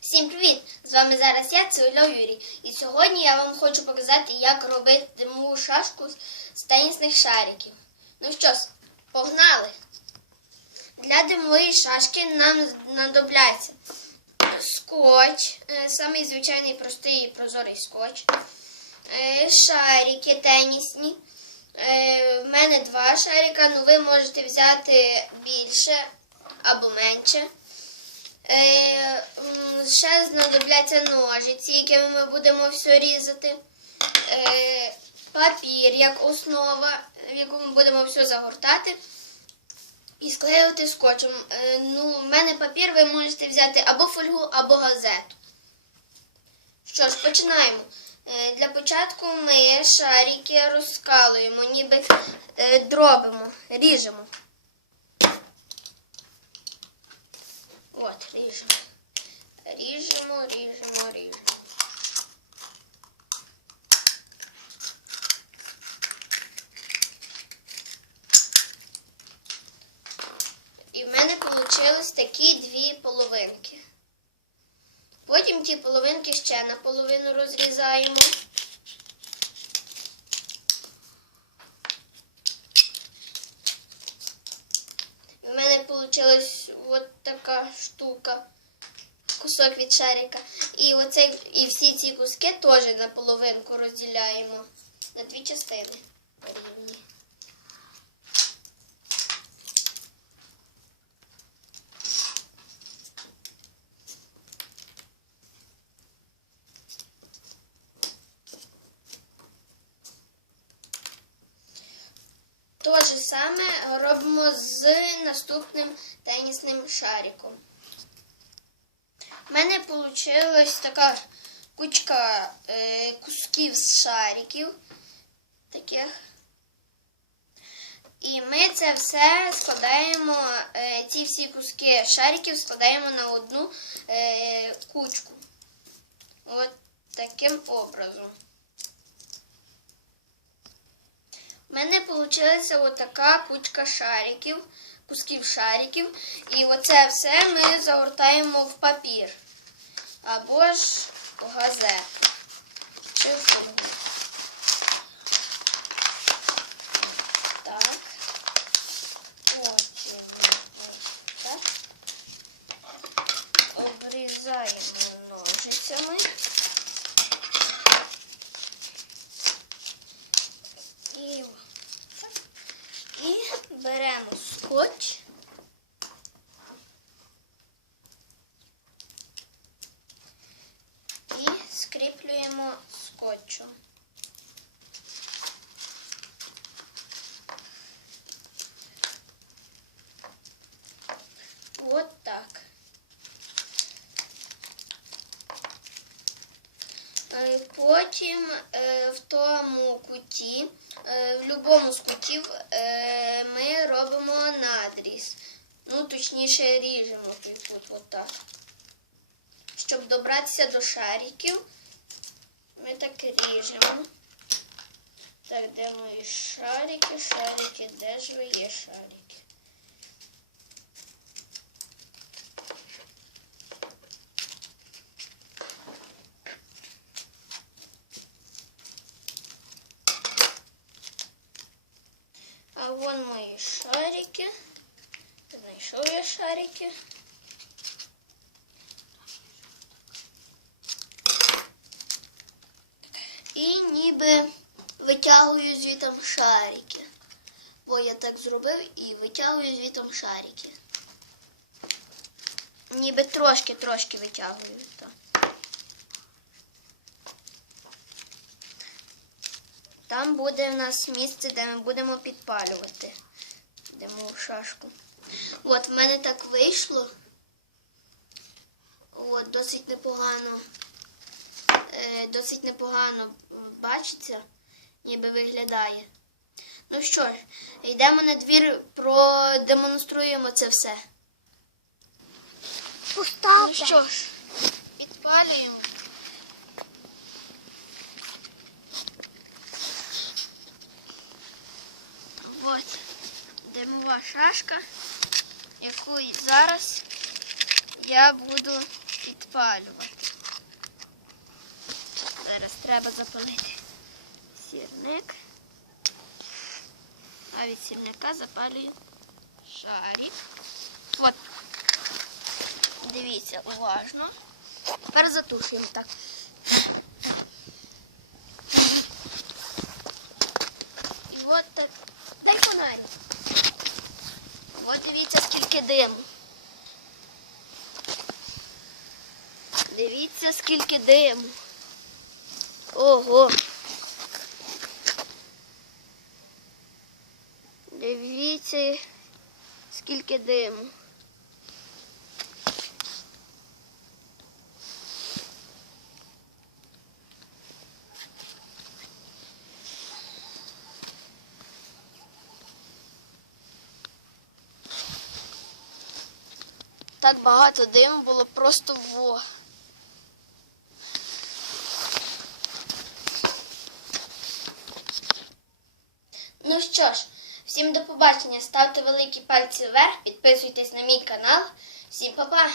Всім привіт! З вами зараз я, Цивільо Юрій. І сьогодні я вам хочу показати, як робити димову шашку з тенісних шариків. Ну що ж, погнали! Для димової шашки нам знадобляться скотч, е, самий звичайний простий і прозорий скотч, е, шарики тенісні. Е, В мене два шарика, ну ви можете взяти більше або менше. Е, ще знадобляться ножиці, якими ми будемо все різати. Е, папір як основа, в яку ми будемо все загортати. І склеювати скотчем. Е, ну, в мене папір ви можете взяти або фольгу, або газету. Що ж, починаємо. Для початку ми шарики розкалуємо, ніби дробимо, ріжемо. От, ріжемо. Ріжемо, ріжемо, ріжемо. І в мене вийшли такі дві половинки. Потім ті половинки ще наполовину розрізаємо. І в мене вот така штука, кусок від шарика. І, оцей, і всі ці куски теж на половинку розділяємо на дві частини рівні. Саме робимо з наступним тенісним шариком. У мене вийшла така кучка е, кусків з шариків таких. І ми це все складаємо, е, ці всі куски шариків складаємо на одну е, кучку. От таким образом. У мене вийшла отака кучка шариків, кусків шариків. І оце все ми загортаємо в папір. Або ж в газету. Чи в фольгу. Обрізаємо ножицями. І беремо скотч. І скріплюємо скотчем. От так. Е, Потім е, в тому куті, е, в будь-якому з кутів е, ми робимо надріз. Ну, точніше, ріжемо той кут отак. Щоб добратися до шариків, ми так ріжемо. Так, де мої шарики, шарики, де ж ви є шарики? А вон мої шарики. Знайшов я шарики. І ніби витягую звітом шарики. Бо я так зробив і витягую звітом шарики. Ніби трошки-трошки витягую. То. Там буде в нас місце, де ми будемо підпалювати димову шашку. От в мене так вийшло. От, досить непогано. Е, досить непогано бачиться, ніби виглядає. Ну що ж, йдемо на двір, продемонструємо це все. Ну що ж, підпалюємо. От димова шашка, яку зараз я буду підпалювати. Зараз треба запалити сірник. А від сірника запалюю шарик. От. Дивіться, уважно. Тепер затушуємо так. І от так. Фонарик. От дивіться, скільки диму. Дивіться, скільки диму. Ого. Дивіться, скільки диму. Так багато диму було просто во. Ну що ж, всім до побачення. Ставте великі пальці вверх, підписуйтесь на мій канал. Всім па-па!